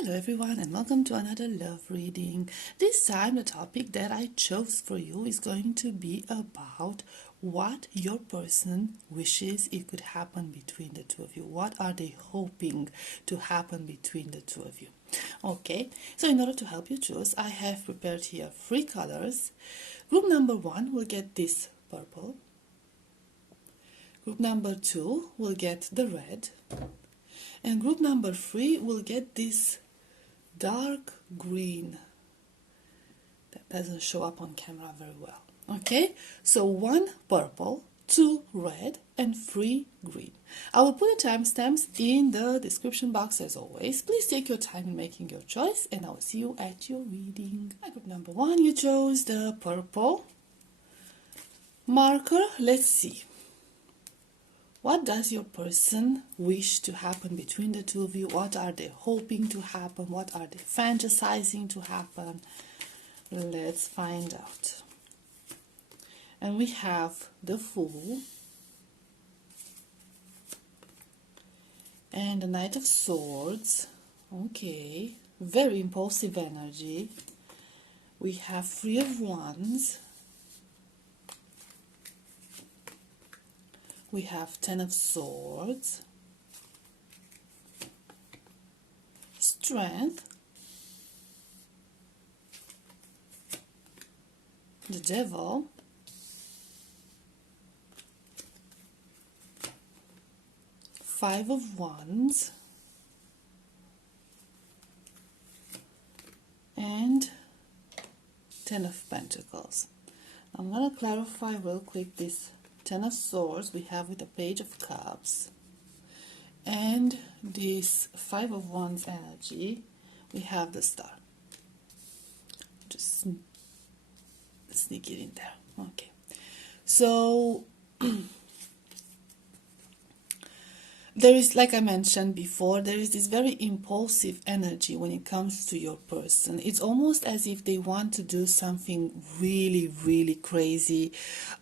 Hello everyone and welcome to another love reading. This time the topic that I chose for you is going to be about what your person wishes it could happen between the two of you. What are they hoping to happen between the two of you? Okay, so in order to help you choose, I have prepared here 3 colors. Group number 1 will get this purple. Group number 2 will get the red. And group number 3 will get this dark green that doesn't show up on camera very well. Okay, so 1 purple, 2 red, and 3 green. I will put the timestamps in the description box as always. Please take your time in making your choice, and I will see you at your reading. Group number 1, you chose the purple marker. Let's see. What does your person wish to happen between the two of you? What are they hoping to happen? What are they fantasizing to happen? Let's find out. And we have the Fool and the Knight of Swords. Okay, very impulsive energy. We have 3 of Wands. We have 10 of Swords, Strength, the Devil, Five of Wands, and 10 of Pentacles. I'm going to clarify real quick this 10 of Swords we have with the Page of Cups, and this 5 of Wands energy we have the Star. Just sneak it in there. Okay, so there is, like I mentioned before, there is this very impulsive energy when it comes to your person. It's almost as if they want to do something really, really crazy.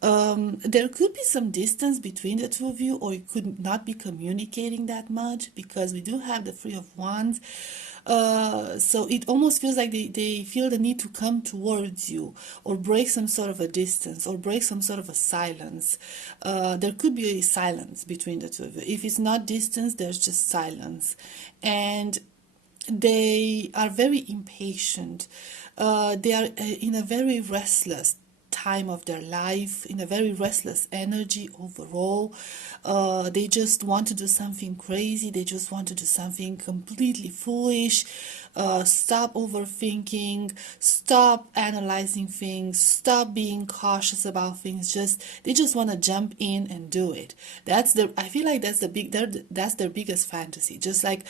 There could be some distance between the two of you, or you could not be communicating that much because we do have the 3 of Wands. So it almost feels like they feel the need to come towards you or break some sort of a distance or break some sort of a silence. There could be a silence between the two of you. If it's not distance, there's just silence. And they are very impatient. They are in a very restless time of their life, in a very restless energy overall. They just want to do something crazy. They just want to do something completely foolish. Stop overthinking, stop analyzing things, stop being cautious about things. They just want to jump in and do it. I feel like that's their biggest fantasy. Just like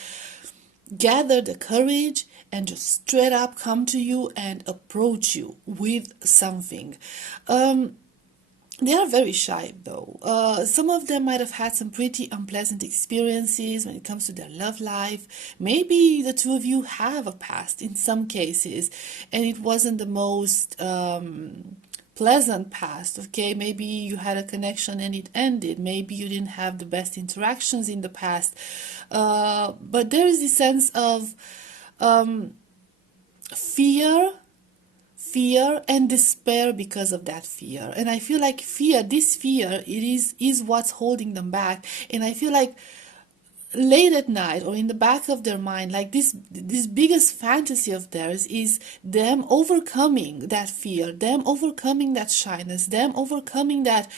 gather the courage and just straight up come to you and approach you with something. They are very shy though. Some of them might have had some pretty unpleasant experiences when it comes to their love life. Maybe the two of you have a past in some cases and it wasn't the most pleasant past. Okay, maybe you had a connection and it ended. Maybe you didn't have the best interactions in the past, but there is this sense of fear and despair because of that fear. And I feel like this fear, it is what's holding them back. And I feel like late at night or in the back of their mind, like this biggest fantasy of theirs is them overcoming that fear, them overcoming that shyness, them overcoming that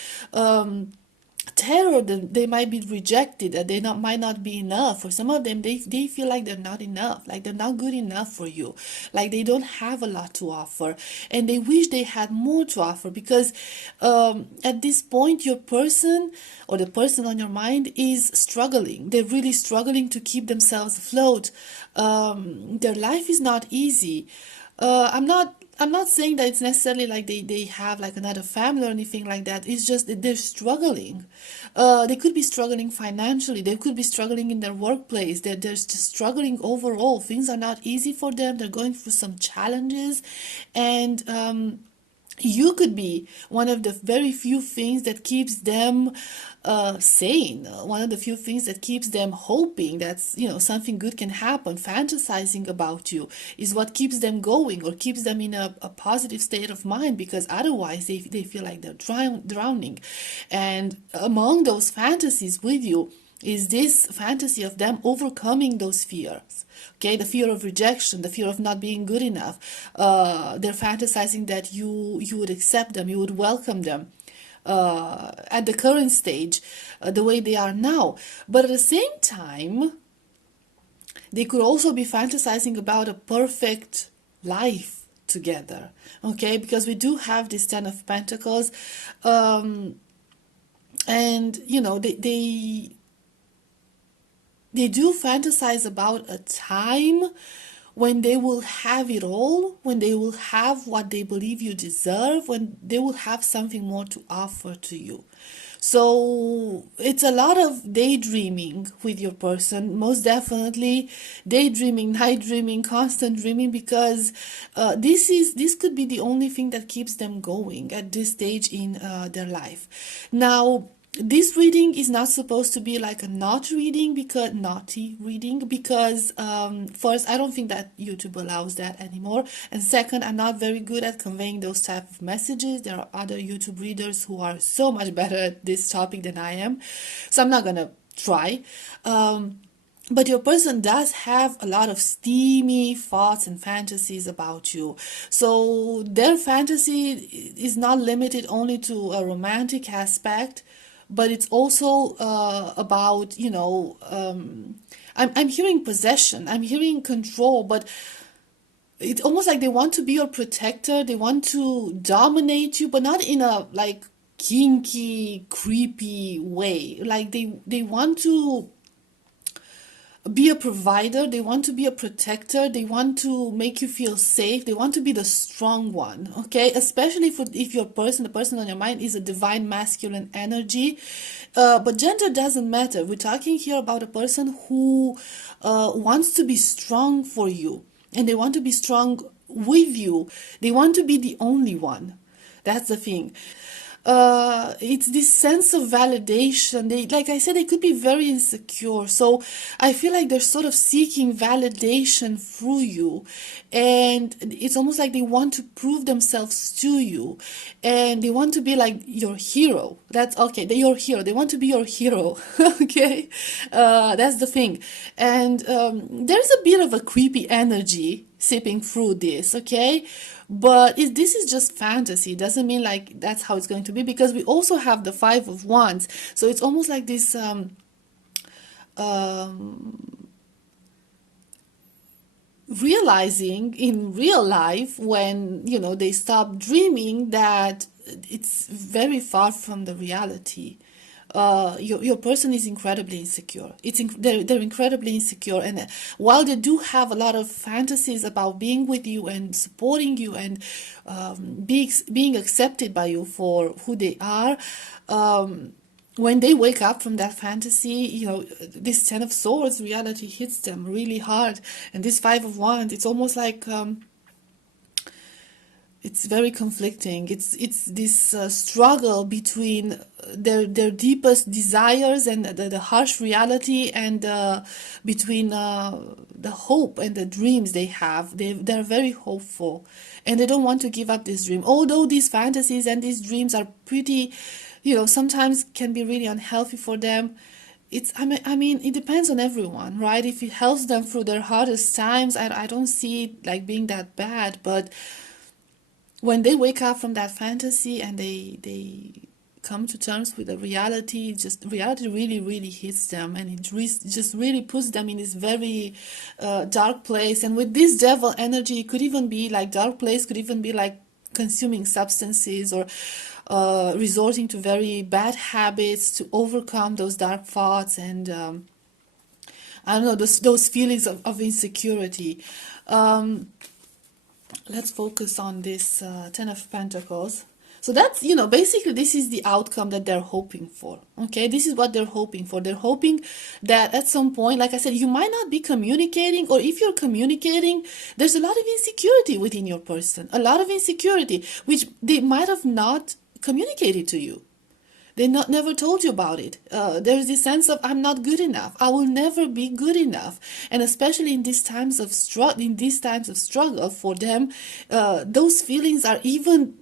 terror that they might be rejected, that they might not be enough. For some of them, they feel like they're not enough, like they're not good enough for you, like they don't have a lot to offer, and they wish they had more to offer because at this point your person or the person on your mind is struggling. They're really struggling to keep themselves afloat. Their life is not easy. I'm not saying that it's necessarily like they have like another family or anything like that. It's just that they're struggling. They could be struggling financially. They could be struggling in their workplace. They're just struggling overall. Things are not easy for them. They're going through some challenges. And you could be one of the very few things that keeps them sane, one of the few things that keeps them hoping that something good can happen. Fantasizing about you is what keeps them going, or keeps them in a positive state of mind, because otherwise they feel like they're drowning. And among those fantasies with you is this fantasy of them overcoming those fears. Okay, the fear of rejection, the fear of not being good enough. They're fantasizing that you would accept them, you would welcome them at the current stage, the way they are now. But at the same time, they could also be fantasizing about a perfect life together. Okay, because we do have this Ten of Pentacles, and they do fantasize about a time when they will have it all, when they will have what they believe you deserve, when they will have something more to offer to you. So it's a lot of daydreaming with your person, most definitely daydreaming, night dreaming, constant dreaming, because this could be the only thing that keeps them going at this stage in their life. Now, this reading is not supposed to be like a naughty reading, because first, I don't think that YouTube allows that anymore, and second, I'm not very good at conveying those type of messages. There are other YouTube readers who are so much better at this topic than I am, so I'm not gonna try. But your person does have a lot of steamy thoughts and fantasies about you. So their fantasy is not limited only to a romantic aspect, but it's also about, I'm hearing possession, I'm hearing control, but it's almost like they want to be your protector, they want to dominate you, but not in a like kinky, creepy way. Like they want to be a provider, they want to be a protector, they want to make you feel safe, they want to be the strong one. Okay, especially if the person on your mind is a divine masculine energy, but gender doesn't matter. We're talking here about a person who wants to be strong for you, and they want to be strong with you. They want to be the only one. That's the thing. It's this sense of validation. They, like I said, they could be very insecure. So I feel like they're sort of seeking validation through you. And it's almost like they want to prove themselves to you. And they want to be like your hero. That's okay. They're your hero. They want to be your hero. Okay? That's the thing. And there's a bit of a creepy energy sipping through this, okay? But this is just fantasy. It doesn't mean like that's how it's going to be, because we also have the Five of Wands. So it's almost like this realizing in real life, when they stop dreaming, that it's very far from the reality. Your person is incredibly insecure. They're incredibly insecure, and while they do have a lot of fantasies about being with you and supporting you and being accepted by you for who they are, when they wake up from that fantasy, this Ten of Swords, reality hits them really hard, and this Five of Wands, it's almost like it's very conflicting. It's this struggle between their deepest desires and the harsh reality, and between the hope and the dreams they have. They're very hopeful, and they don't want to give up this dream. Although these fantasies and these dreams are pretty, sometimes can be really unhealthy for them. I mean, it depends on everyone, right? If it helps them through their hardest times, I don't see it like being that bad, but when they wake up from that fantasy and they come to terms with the reality, reality really, really hits them, and it just really puts them in this very dark place. And with this devil energy, it could even be like dark place, could even be like consuming substances, or resorting to very bad habits to overcome those dark thoughts and I don't know, those feelings of insecurity. Let's focus on this Ten of Pentacles. So that's, basically this is the outcome that they're hoping for. Okay, this is what they're hoping for. They're hoping that at some point, like I said, you might not be communicating, or if you're communicating, there's a lot of insecurity within your person, a lot of insecurity, which they might have not communicated to you. They never told you about it. There's this sense of I'm not good enough. I will never be good enough. And especially in these times of struggle for them, those feelings are even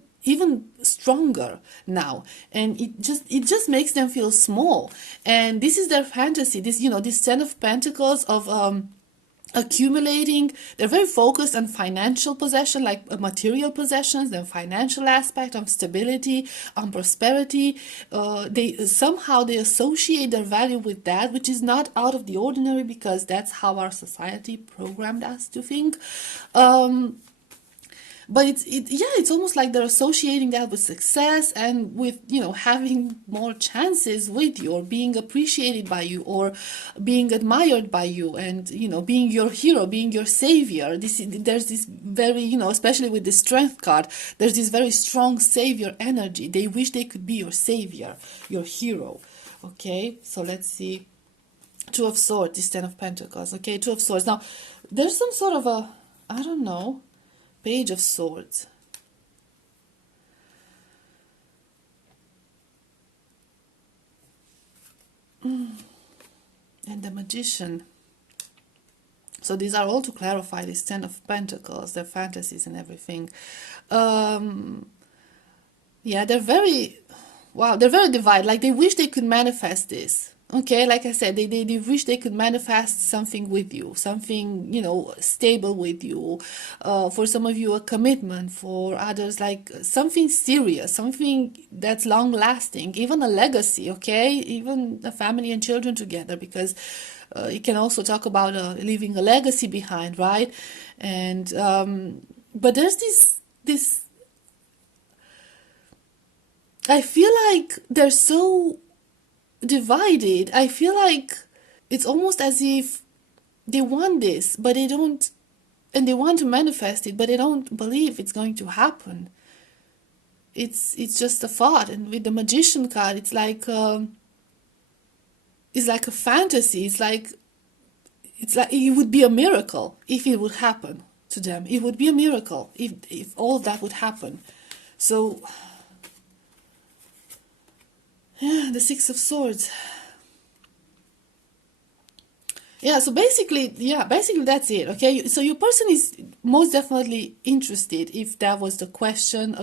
stronger now, and it just makes them feel small. And this is their fantasy. This 10 of Pentacles of accumulating. They're very focused on financial possession, like material possessions, the financial aspect of stability, on prosperity. They associate their value with that, which is not out of the ordinary, because that's how our society programmed us to think. But it's almost like they're associating that with success, and with having more chances with you, or being appreciated by you, or being admired by you, and being your hero, being your savior. There's this very, especially with the Strength card, there's this very strong savior energy. They wish they could be your savior, your hero. Okay, so let's see. Two of Swords, this 10 of Pentacles. Okay, Two of Swords. Now there's some sort of a, I don't know, Page of Swords. And the Magician. So these are all to clarify this 10 of Pentacles, their fantasies and everything. Yeah, they're very, wow, they're very divided. Like, they wish they could manifest this. Okay, like I said, they wish they could manifest something with you, something, stable with you. For some of you, a commitment. For others, like something serious, something that's long lasting, even a legacy, okay? Even a family and children together, because you can also talk about leaving a legacy behind, right? And, but there's this, I feel like they're so divided. I feel like it's almost as if they want this, but they don't, and they want to manifest it, but they don't believe it's going to happen. It's just a thought. And with the Magician card, it's like a fantasy. It's like it would be a miracle if it would happen to them. It would be a miracle if all of that would happen. So yeah, the Six of Swords. Yeah, so basically that's it. Okay, so your person is most definitely interested, if that was a question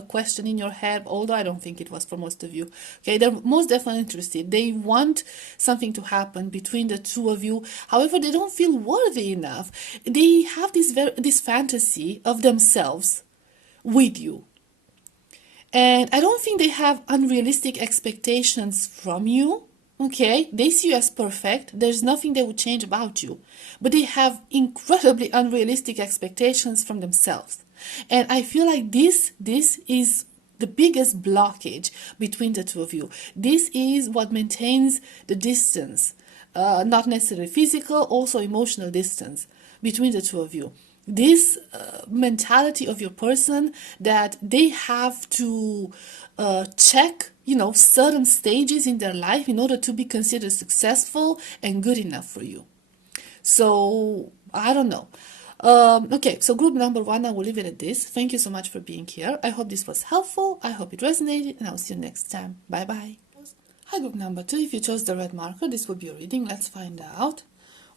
in your head, although I don't think it was for most of you. Okay, they're most definitely interested. They want something to happen between the two of you. However, they don't feel worthy enough. They have this fantasy of themselves with you. And I don't think they have unrealistic expectations from you. Okay, they see you as perfect. There's nothing they would change about you. But they have incredibly unrealistic expectations from themselves. And I feel like this is the biggest blockage between the two of you. This is what maintains the distance. Not necessarily physical, also emotional distance between the two of you. This mentality of your person, that they have to check certain stages in their life in order to be considered successful and good enough for you. So I don't know. Okay, so group number 1, I will leave it at this. Thank you so much for being here. I hope this was helpful. I hope it resonated, and I'll see you next time. Bye bye. Hi, group number 2. If you chose the red marker, this will be a reading. Let's find out.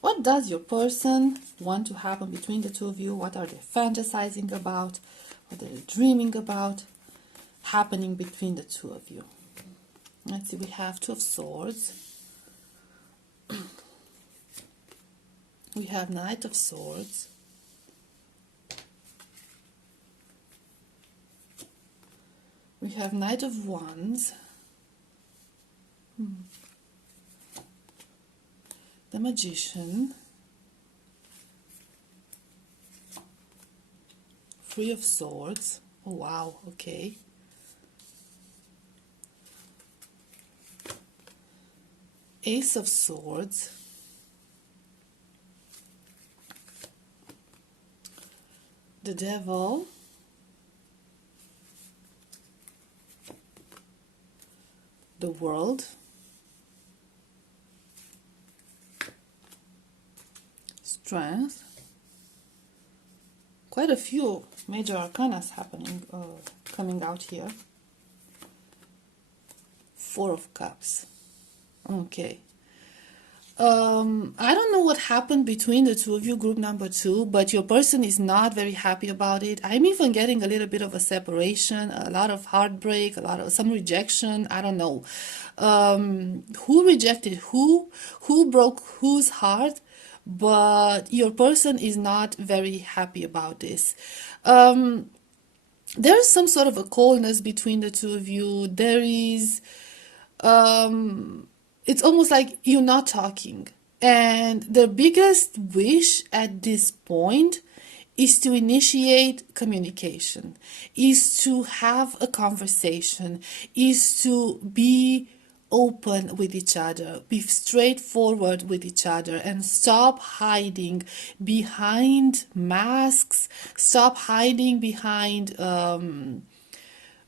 What does your person want to happen between the two of you? What are they fantasizing about? What are they dreaming about happening between the two of you? Let's see, we have Two of Swords. We have Knight of Swords. We have Knight of Wands. The Magician. Three of Swords. Oh wow, okay. Ace of Swords. The Devil. the World, Strength, quite a few major arcanas happening, coming out here. Four of Cups. Okay. I don't know what happened between the two of you, group number 2, but your person is not very happy about it. I'm even getting a little bit of a separation, a lot of heartbreak, a lot of some rejection. I don't know. Who rejected who broke whose heart, but your person is not very happy about this. There's some sort of a coldness between the two of you. There is it's almost like you're not talking. And the biggest wish at this point is to initiate communication, is to have a conversation, is to be open with each other, be straightforward with each other, and stop hiding behind masks, stop hiding behind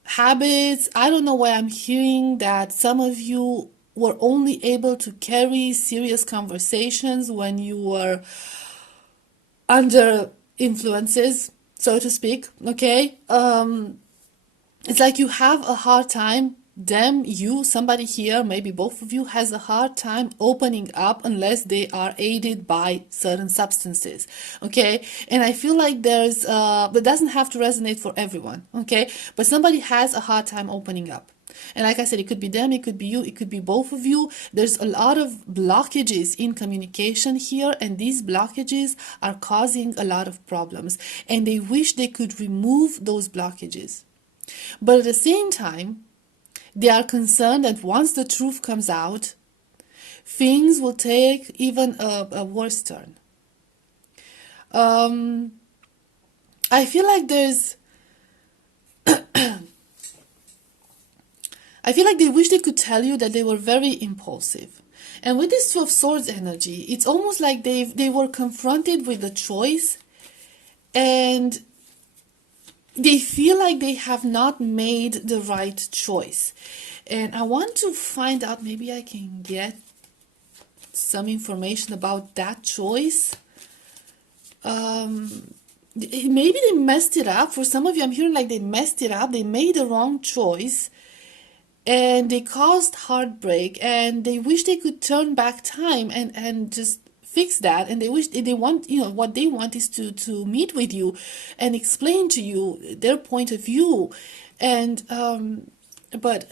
habits. I don't know why I'm hearing that some of you were only able to carry serious conversations when you were under influences, so to speak. Okay, it's like you have a hard time. Somebody here, maybe both of you, has a hard time opening up unless they are aided by certain substances. Okay, and I feel like that doesn't have to resonate for everyone. Okay, but somebody has a hard time opening up. And like I said, it could be them, it could be you, it could be both of you. There's a lot of blockages in communication here, and these blockages are causing a lot of problems. And they wish they could remove those blockages. But at the same time, they are concerned that once the truth comes out, things will take even a worse turn. I feel like I feel like they wish they could tell you that they were very impulsive. And with this Two of Swords energy, it's almost like they were confronted with a choice, and they feel like they have not made the right choice. And I want to find out, maybe I can get some information about that choice. Maybe they messed it up. For some of you, I'm hearing like they messed it up. They made the wrong choice, and they caused heartbreak, and they wish they could turn back time and just fix that. And they wish they want, what they want is to meet with you and explain to you their point of view. And but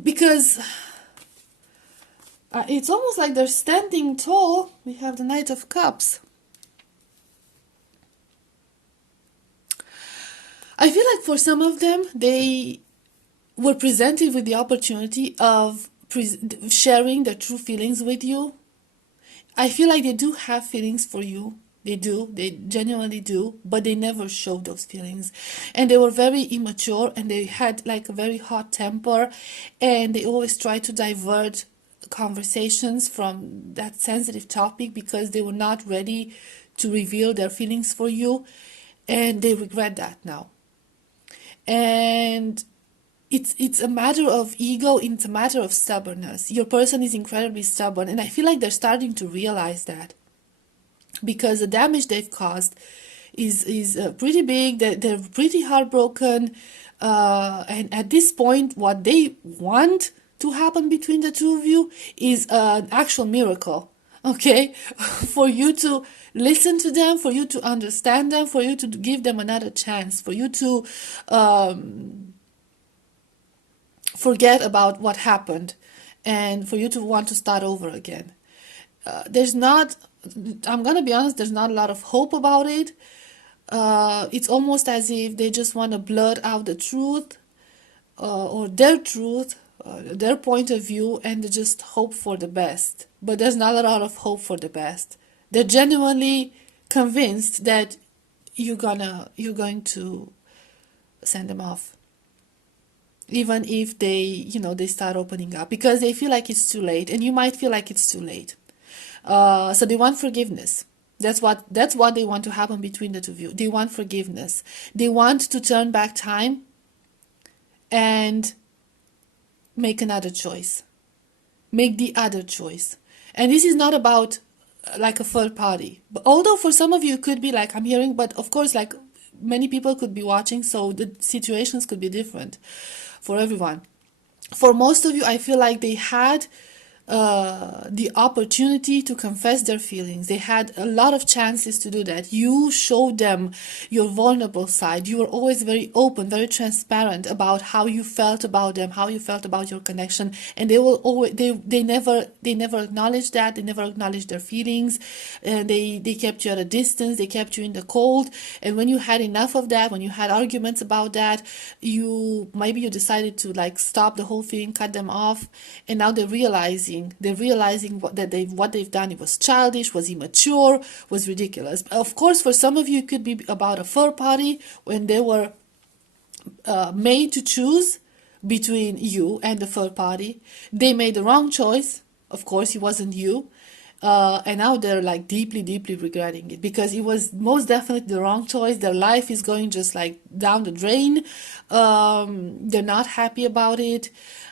because it's almost like they're standing tall. We have the Knight of Cups. I feel like for some of them, they were presented with the opportunity of sharing their true feelings with you. I feel like they do have feelings for you. They do. They genuinely do. But they never showed those feelings. And they were very immature, and they had like a very hot temper. And they always tried to divert conversations from that sensitive topic because they were not ready to reveal their feelings for you. And they regret that now. And it's a matter of ego, it's a matter of stubbornness. Your person is incredibly stubborn, and I feel like they're starting to realize that, because the damage they've caused is pretty big. They're pretty heartbroken, and at this point, what they want to happen between the two of you is an actual miracle. Okay, for you to listen to them, for you to understand them, for you to give them another chance, for you to forget about what happened, and for you to want to start over again. I'm gonna be honest, there's not a lot of hope about it. It's almost as if they just want to blurt out the truth, or their truth, their point of view, and they just hope for the best. But there's not a lot of hope for the best. They're genuinely convinced that you're going to send them off, even if they start opening up, because they feel like it's too late, and you might feel like it's too late. So they want forgiveness. That's what they want to happen between the two of you. They want forgiveness. They want to turn back time and make another choice. Make the other choice. And this is not about like a third party. But although for some of you it could be like I'm hearing, but of course like many people could be watching, so the situations could be different for everyone. For most of you, I feel like they had the opportunity to confess their feelings. They had a lot of chances to do that. You showed them your vulnerable side. You were always very open, very transparent about how you felt about them, how you felt about your connection, and they will always they never acknowledged that. They never acknowledged their feelings. They kept you at a distance. They kept you in the cold. And when you had enough of that, when you had arguments about that, you decided to like stop the whole thing, cut them off, and now they're realizing what they've done. It was childish, was immature, was ridiculous. Of course, for some of you, it could be about a third party when they were made to choose between you and the third party. They made the wrong choice. Of course, it wasn't you. And now they're like deeply, deeply regretting it because it was most definitely the wrong choice. Their life is going just like down the drain. They're not happy about it.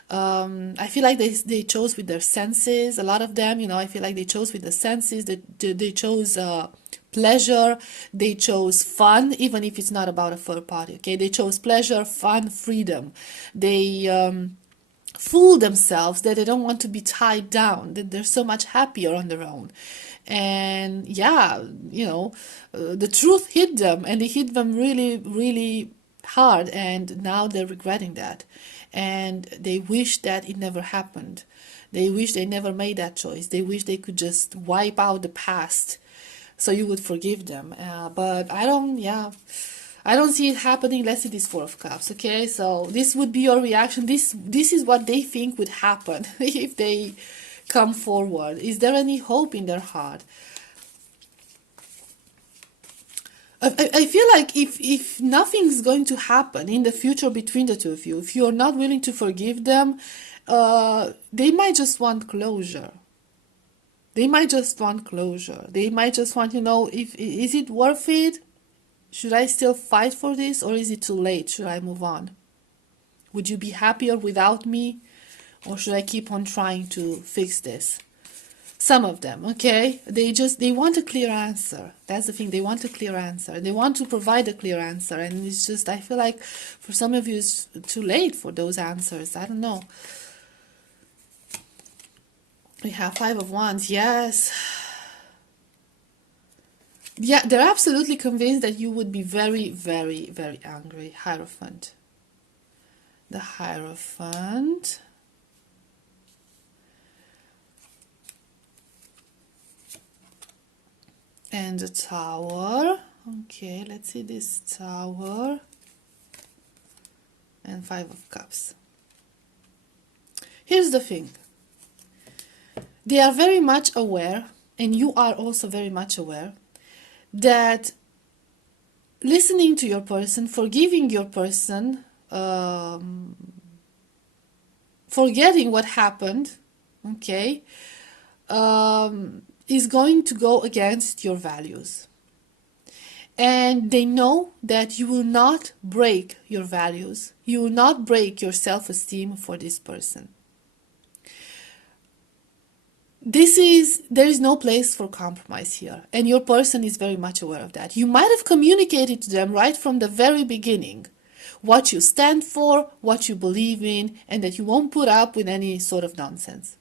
I feel like they chose with their senses. A lot of them, I feel like they chose with the senses. They chose pleasure. They chose fun, even if it's not about a third party. Okay, they chose pleasure, fun, freedom. They fool themselves that they don't want to be tied down, that they're so much happier on their own. And yeah, the truth hit them, and it hit them really, really hard, and now they're regretting that. And they wish that it never happened. They wish they never made that choice. They wish they could just wipe out the past so you would forgive them. But I don't see it happening unless it is Four of Cups, okay? So this would be your reaction. This is what they think would happen if they come forward. Is there any hope in their heart? I feel like if nothing's going to happen in the future between the two of you, if you're not willing to forgive them, they might just want closure. They might just want closure. They might just want, is it worth it? Should I still fight for this, or is it too late? Should I move on? Would you be happier without me, or should I keep on trying to fix this? Some of them, okay? They want a clear answer. That's the thing. They want a clear answer. They want to provide a clear answer. And it's just, I feel like for some of you, it's too late for those answers. I don't know. We have Five of Wands. Yes. Yeah, they're absolutely convinced that you would be very, very, very angry. Hierophant. The Hierophant. And the Tower. Okay, let's see this Tower. And Five of Cups. Here's the thing. They are very much aware, and you are also very much aware, that listening to your person, forgiving your person, forgetting what happened, okay, is going to go against your values. And they know that you will not break your values. You will not break your self-esteem for this person. There is no place for compromise here, and your person is very much aware of that. You might have communicated to them right from the very beginning what you stand for, what you believe in, and that you won't put up with any sort of nonsense.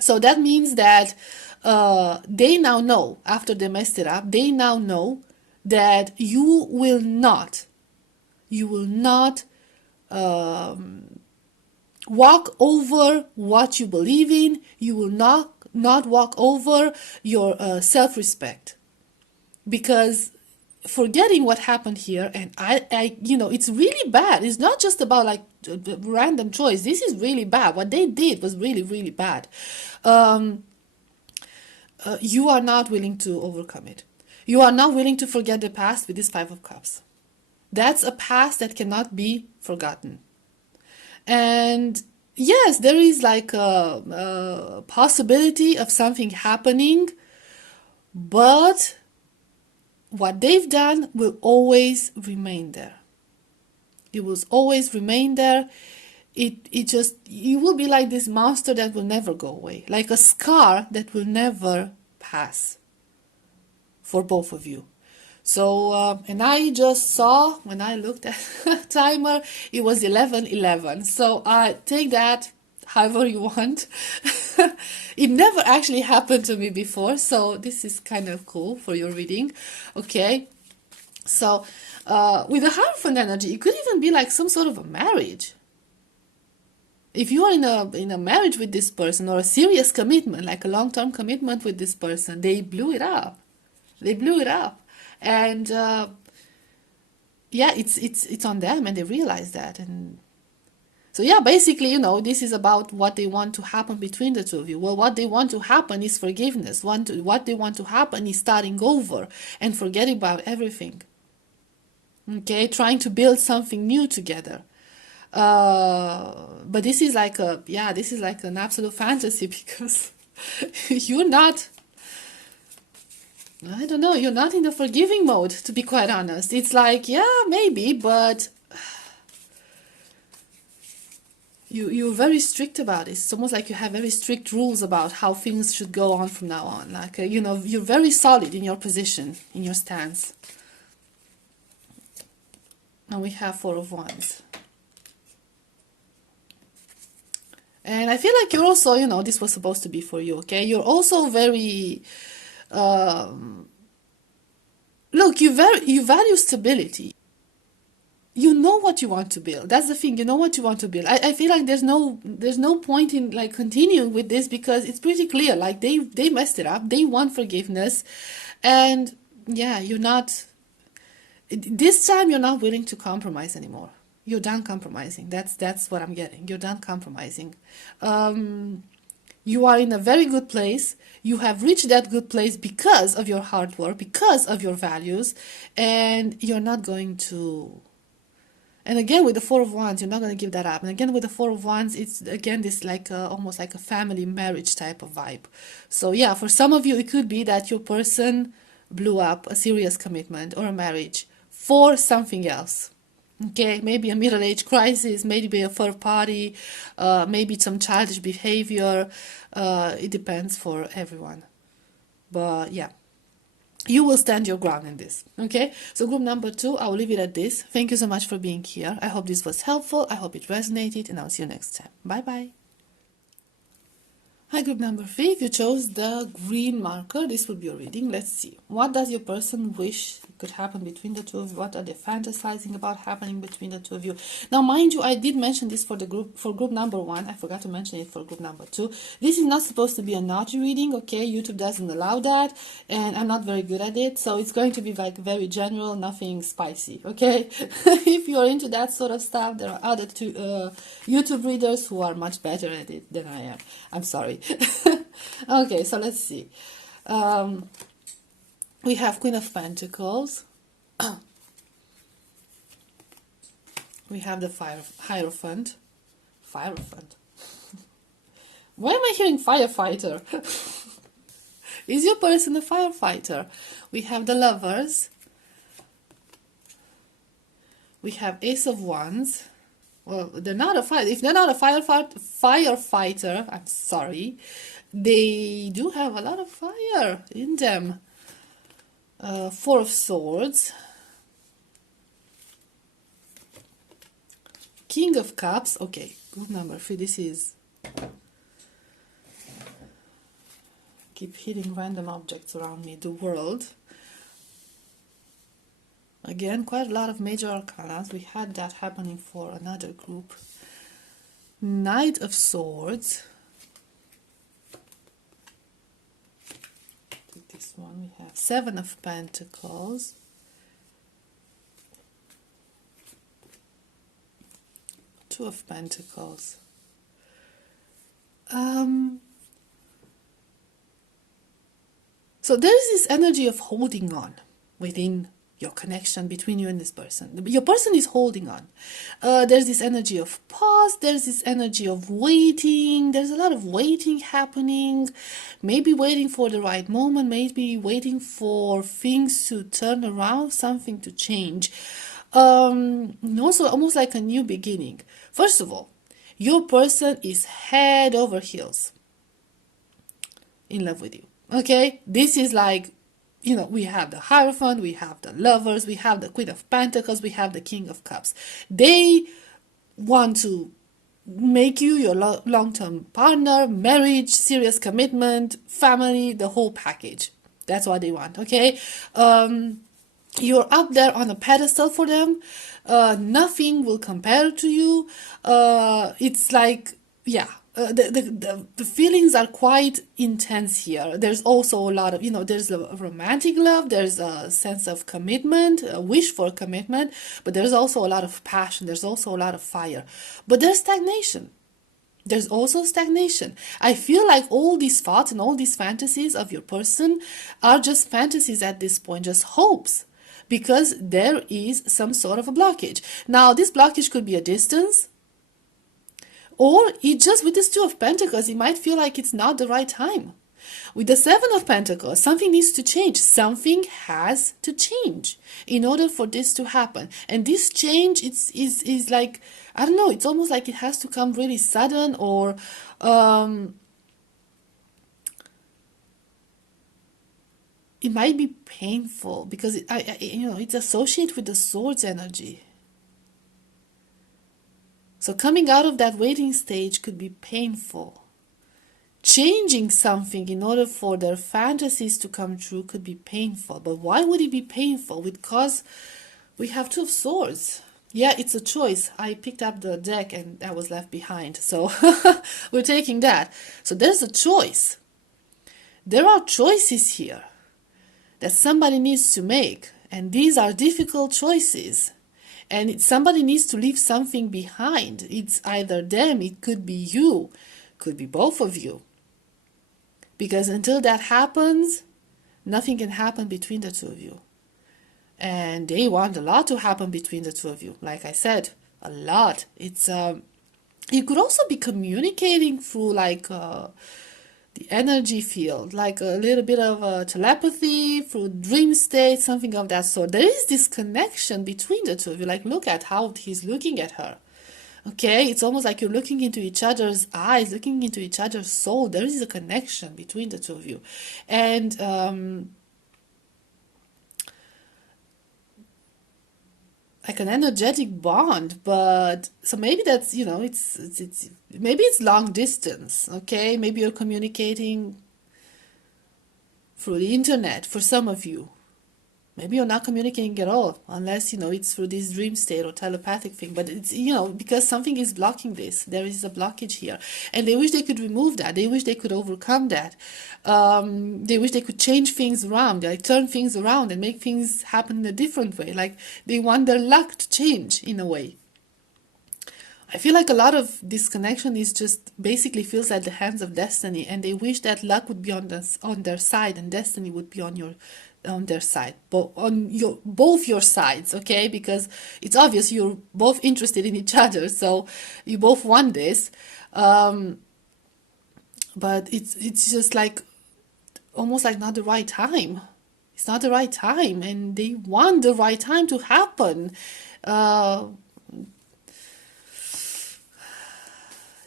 So that means that they now know, after they messed it up, they now know that you will not walk over what you believe in. You will not walk over your self-respect, because forgetting what happened here, and I it's really bad. It's not just about like the random choice. This is really bad. What they did was really, really bad. You are not willing to overcome it. You are not willing to forget the past with this Five of Cups. That's a past that cannot be forgotten. And yes, there is like a possibility of something happening, but what they've done will always remain there. You will always remain there. You will be like this monster that will never go away, like a scar that will never pass for both of you. So, and I just saw, when I looked at the timer, it was 11:11. So I take that however you want. It never actually happened to me before, so this is kind of cool for your reading. Okay, so with the Hierophant energy, it could even be like some sort of a marriage. If you are in a marriage with this person, or a serious commitment, like a long-term commitment with this person, they blew it up. They blew it up. And yeah, it's on them, and they realize that. And so yeah, basically, you know, this is about what they want to happen between the two of you. Well, what they want to happen is forgiveness. What they want to happen is starting over and forgetting about everything. Okay, trying to build something new together. But this is like an absolute fantasy, because you're not, I don't know, you're not in the forgiving mode, to be quite honest. It's like, yeah, maybe, but you're very strict about it. It's almost like you have very strict rules about how things should go on from now on. Like, you know, you're very solid in your position, in your stance. And we have Four of Wands. And I feel like you're also, you know, this was supposed to be for you, okay? You're also very, look, you value stability. You know what you want to build. That's the thing. You know what you want to build. I feel like there's no point in like continuing with this, because it's pretty clear. Like they messed it up. They want forgiveness, and yeah, you're not. This time you're not willing to compromise anymore. You're done compromising. That's what I'm getting. You're done compromising. You are in a very good place. You have reached that good place because of your hard work, because of your values, and you're not going to. And again, with the Four of Wands, you're not going to give that up. And again, with the Four of Wands, it's again this like almost like a family marriage type of vibe. So yeah, for some of you, it could be that your person blew up a serious commitment or a marriage for something else. Okay, maybe a middle-age crisis, maybe a third party, maybe some childish behavior. It depends for everyone. But yeah, you will stand your ground in this. Okay, so group number 2, I will leave it at this. Thank you so much for being here. I hope this was helpful. I hope it resonated, and I'll see you next time. Bye bye. Hi, group number 3. If you chose the green marker, this will be your reading. Let's see. What does your person wish could happen between the two of you? What are they fantasizing about happening between the two of you? Now, mind you, I did mention this for group number 1. I forgot to mention it for group number 2. This is not supposed to be a naughty reading, okay? YouTube doesn't allow that, and I'm not very good at it, so it's going to be like very general, nothing spicy, okay? If you're into that sort of stuff, there are other YouTube readers who are much better at it than I am. I'm sorry. Okay, so let's see. We have Queen of Pentacles. We have the Hierophant. Hierophant. Why am I hearing firefighter? Is your person a firefighter? We have the Lovers. We have Ace of Wands. Well, they're not a fire. If they're not a firefighter, I'm sorry. They do have a lot of fire in them. Four of Swords. King of Cups. Okay, group number 3. This is. Keep hitting random objects around me. The World. Again, quite a lot of major arcana. We had that happening for another group. Knight of Swords. Take this one. We have Seven of Pentacles. Two of Pentacles. So there is this energy of holding on within your connection between you and this person. Your person is holding on. There's this energy of pause. There's this energy of waiting. There's a lot of waiting happening. Maybe waiting for the right moment. Maybe waiting for things to turn around, something to change. Also almost like a new beginning. First of all, your person is head over heels in love with you. Okay, this is like, we have the Hierophant, we have the Lovers, we have the Queen of Pentacles, we have the King of Cups. They want to make you your long-term partner, marriage, serious commitment, family, the whole package. That's what they want. Okay, you're up there on a pedestal for them. Nothing will compare to you. It's like, yeah, the feelings are quite intense here. There's also a lot of, there's a romantic love, there's a sense of commitment, a wish for commitment, but there's also a lot of passion, there's also a lot of fire. But there's stagnation. There's also stagnation. I feel like all these thoughts and all these fantasies of your person are just fantasies at this point, just hopes, because there is some sort of a blockage. Now, this blockage could be a distance, or it just, with this Two of Pentacles, it might feel like it's not the right time. With the Seven of Pentacles, something needs to change. Something has to change in order for this to happen. And this change is like, I don't know, it's almost like it has to come really sudden, or it might be painful, because it's associated with the Swords energy. So coming out of that waiting stage could be painful. Changing something in order for their fantasies to come true could be painful. But why would it be painful? Because we have Two of Swords. Yeah, it's a choice. I picked up the deck and that was left behind. So we're taking that. So there's a choice. There are choices here that somebody needs to make. And these are difficult choices. And somebody needs to leave something behind. It's either them, it could be you, could be both of you. Because until that happens, nothing can happen between the two of you. And they want a lot to happen between the two of you. Like I said, a lot. It's you could also be communicating through like the energy field, like a little bit of telepathy, through dream state, something of that sort. There is this connection between the two of you. Like, look at how he's looking at her. Okay, it's almost like you're looking into each other's eyes, looking into each other's soul. There is a connection between the two of you. And like an energetic bond. But so maybe that's, it's maybe it's long distance. Okay, maybe you're communicating through the internet for some of you. Maybe you're not communicating at all, unless, it's through this dream state or telepathic thing. But it's, because something is blocking this. There is a blockage here. And they wish they could remove that. They wish they could overcome that. They wish they could change things around, like turn things around and make things happen in a different way. Like they want their luck to change in a way. I feel like a lot of this connection is just basically feels at the hands of destiny, and they wish that luck would be on their side and destiny would be on their side, both your sides, okay? Because it's obvious you're both interested in each other, so you both want this, but it's just like almost like not the right time. It's not the right time, and they want the right time to happen.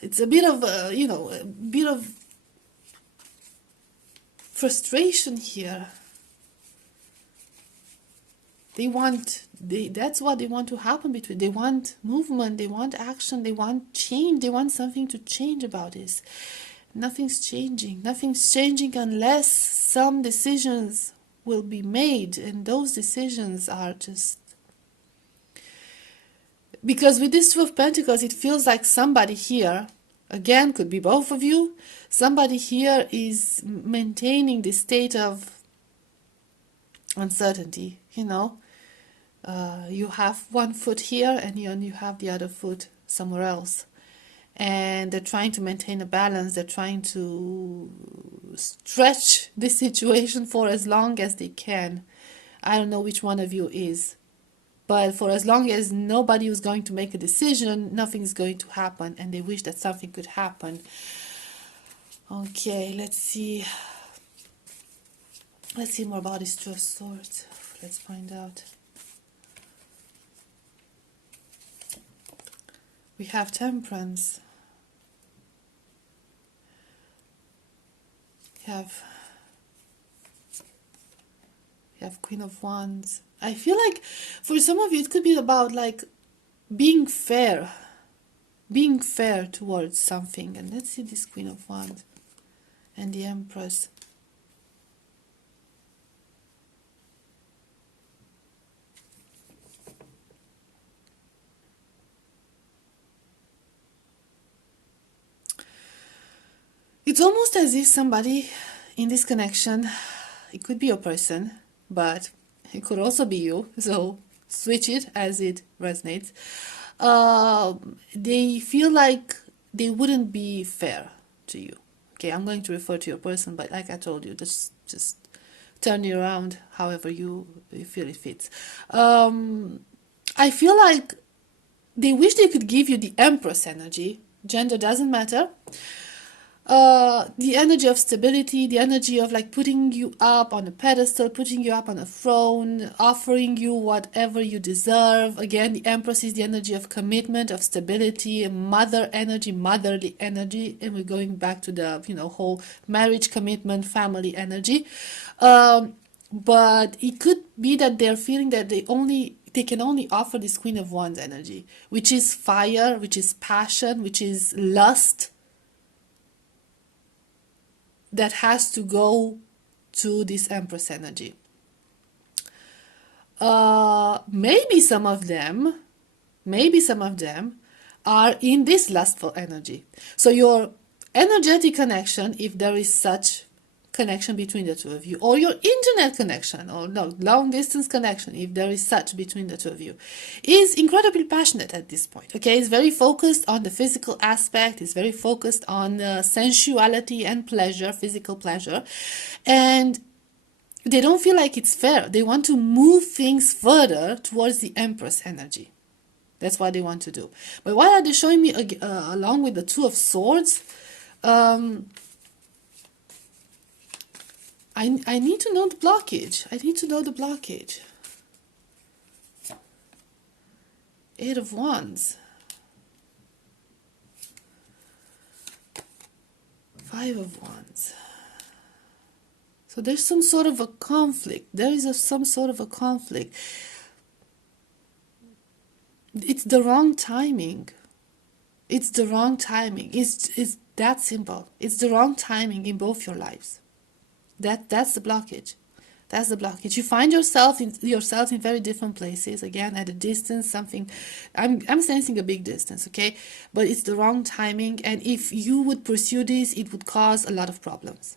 It's a bit of a bit of frustration here. That's what they want to happen between. They want movement, they want action, they want change, they want something to change about this. Nothing's changing. Nothing's changing unless some decisions will be made, and those decisions are just... Because with this Two of Pentacles, it feels like somebody here, again, could be both of you, somebody here is maintaining this state of uncertainty, you have one foot here and you have the other foot somewhere else. And they're trying to maintain a balance. They're trying to stretch this situation for as long as they can. I don't know which one of you is. But for as long as nobody is going to make a decision, nothing's going to happen. And they wish that something could happen. Okay, let's see. Let's see more about this Two of Swords. Let's find out. We have Temperance. We have Queen of Wands. I feel like for some of you it could be about like being fair towards something. And let's see this Queen of Wands and the Empress. It's almost as if somebody in this connection, it could be a person, but it could also be you, so switch it as it resonates. They feel like they wouldn't be fair to you. Okay, I'm going to refer to your person, but like I told you, just turn it around however you feel it fits. I feel like they wish they could give you the Empress energy. Gender doesn't matter. The energy of stability, the energy of like putting you up on a pedestal, putting you up on a throne, offering you whatever you deserve. Again, the Empress is the energy of commitment, of stability, mother energy, motherly energy, and we're going back to the whole marriage, commitment, family energy. But it could be that they're feeling that they can only offer this Queen of Wands energy, which is fire, which is passion, which is lust, that has to go to this Empress energy. Maybe some of them are in this lustful energy. So your energetic connection, if there is such connection between the two of you, or your internet connection, or no, long distance connection, if there is such between the two of you, is incredibly passionate at this point. Okay, it's very focused on the physical aspect, it's very focused on sensuality and pleasure, physical pleasure, and they don't feel like it's fair. They want to move things further towards the Empress energy. That's what they want to do. But why are they showing me along with the Two of Swords? I need to know the blockage. Eight of Wands. Five of Wands. So there's some sort of a conflict. Some sort of a conflict. It's the wrong timing. It's that simple. It's the wrong timing in both your lives. That's the blockage. You find yourself in very different places, again at a distance, something. I'm sensing a big distance, okay? But it's the wrong timing, and if you would pursue this, it would cause a lot of problems.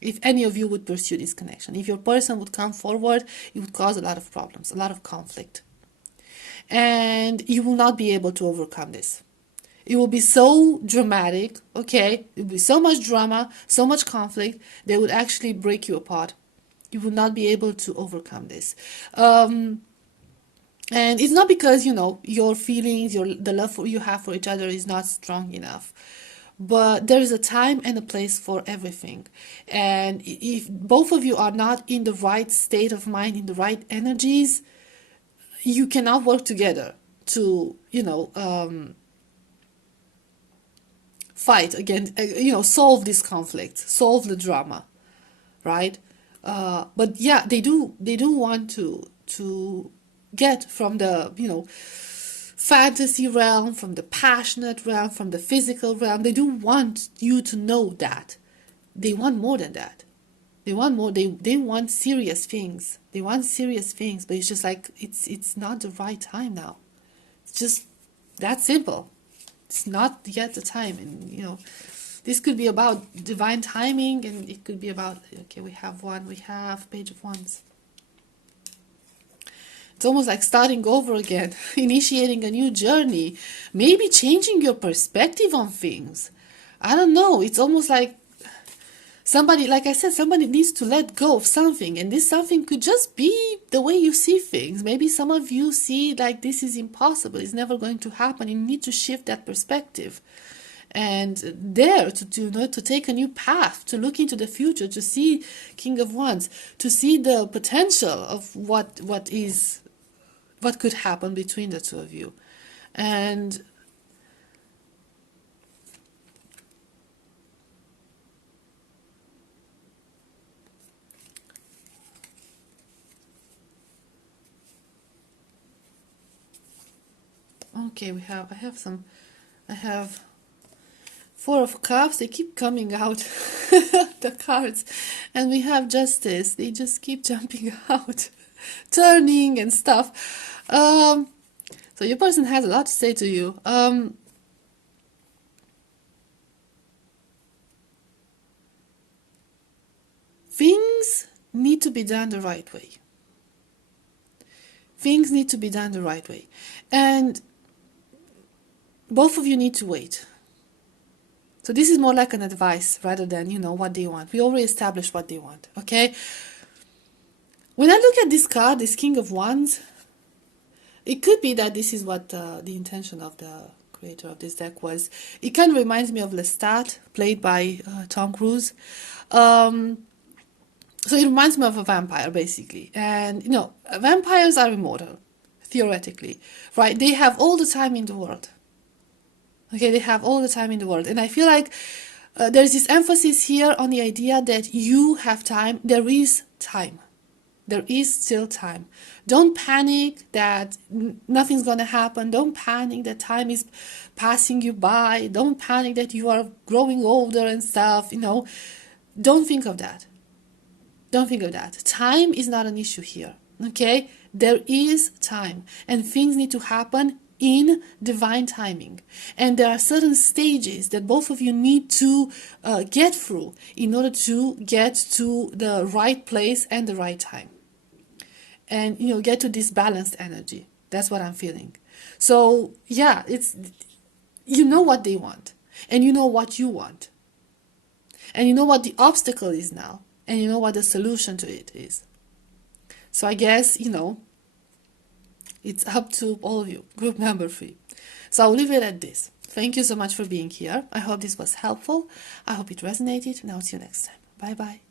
If any of you would pursue this connection, if your person would come forward, it would cause a lot of problems, a lot of conflict. And you will not be able to overcome this. It will be so dramatic, okay? It will be so much drama, so much conflict, they would actually break you apart. You will not be able to overcome this. And it's not because, your feelings, the love you have for each other is not strong enough. But there is a time and a place for everything. And if both of you are not in the right state of mind, in the right energies, you cannot work together to, fight against, solve this conflict, solve the drama, right? But yeah, they do want to get from the, fantasy realm, from the passionate realm, from the physical realm. They do want you to know that. They want more than that. They want more. They want serious things. But it's just like, it's not the right time now. It's just that simple. It's not yet the time. And, this could be about divine timing, and it could be about, okay, we have Page of Wands. It's almost like starting over again, initiating a new journey, maybe changing your perspective on things. I don't know. It's almost like somebody, like I said, somebody needs to let go of something. And this something could just be the way you see things. Maybe some of you see like this is impossible. It's never going to happen. You need to shift that perspective. And dare to take a new path, to look into the future, to see King of Wands, to see the potential of what could happen between the two of you. And okay, I have Four of Cups. They keep coming out, the cards. And we have Justice. They just keep jumping out, turning and stuff. So your person has a lot to say to you. Things need to be done the right way. Things need to be done the right way. And both of you need to wait. So this is more like an advice rather than, what they want. We already established what they want, okay? When I look at this card, this King of Wands, it could be that this is what the intention of the creator of this deck was. It kind of reminds me of Lestat, played by Tom Cruise. So it reminds me of a vampire, basically. And, vampires are immortal, theoretically, right? They have all the time in the world. Okay, they have all the time in the world. And I feel like there's this emphasis here on the idea that you have time. There is time. There is still time. Don't panic that nothing's going to happen. Don't panic that time is passing you by. Don't panic that you are growing older and stuff, Don't think of that. Don't think of that. Time is not an issue here, okay? There is time, and things need to happen in divine timing. And there are certain stages that both of you need to get through in order to get to the right place and the right time. And, get to this balanced energy. That's what I'm feeling. So, yeah, it's, what they want. And you know what you want. And you know what the obstacle is now. And you know what the solution to it is. So I guess, it's up to all of you, group number 3. So I'll leave it at this. Thank you so much for being here. I hope this was helpful. I hope it resonated. And I'll see you next time. Bye-bye.